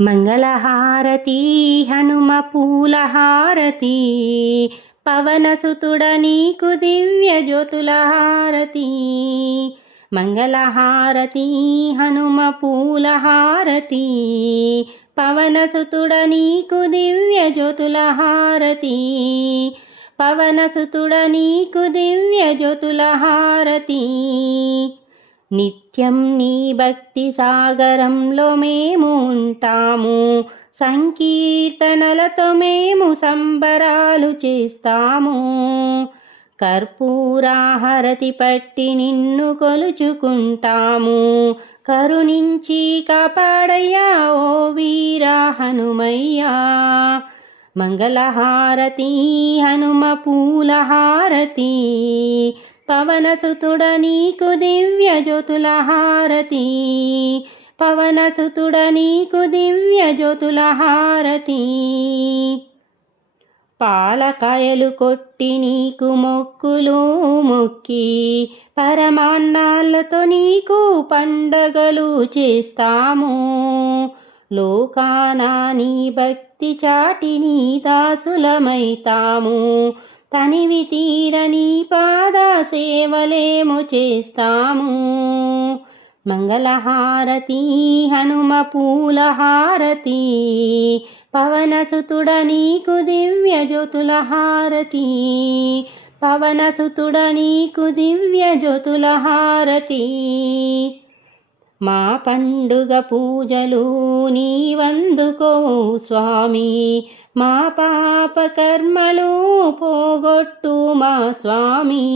మంగళహారతి హనుమ పూలహారతి, పవనసుతుడ నీకు దివ్య జ్యోతుల హారతి. మంగళహారతి హనుమ పూలహారతి, పవనసుతుడ నీకు దివ్య జ్యోతుల హారతి. పవనసుతుడ నీకు దివ్య జ్యోతుల హారతి. నిత్యం నీ భక్తి సాగరంలో మేము ఉంటాము, సంకీర్తనలతో మేము సంబరాలు చేస్తాము. కర్పూరాహారతి పట్టి నిన్ను కొలుచుకుంటాము, కరుణించి కాపాడయ్యా ఓ వీరా హనుమయ్యా. మంగళహారతి హనుమ పూలహారతి, పవనసుతుడ నీకు దివ్య జ్యోతుల హారతి. పవనసుతుడ నీకు దివ్య జ్యోతుల హారతి. పాలకాయలు కొట్టి నీకు మొక్కులు మొక్కి, పరమాన్నాలతో నీకు పండగలు చేస్తాము. లోకానా నీ భక్తి చాటి నీ దాసులమైతాము, తనివి తీరని పాద సేవలేము చేస్తాము. మంగళహారతి హనుమ పూలహారతి, పవనసుతుడ నీకు దివ్య జ్యోతుల హారతి. పవనసుతుడ నీకు దివ్య జ్యోతుల హారతి. మా పండుగ పూజలు నీవందుకో స్వామి, మా పాప కర్మలు పోగొట్టు మా స్వామి.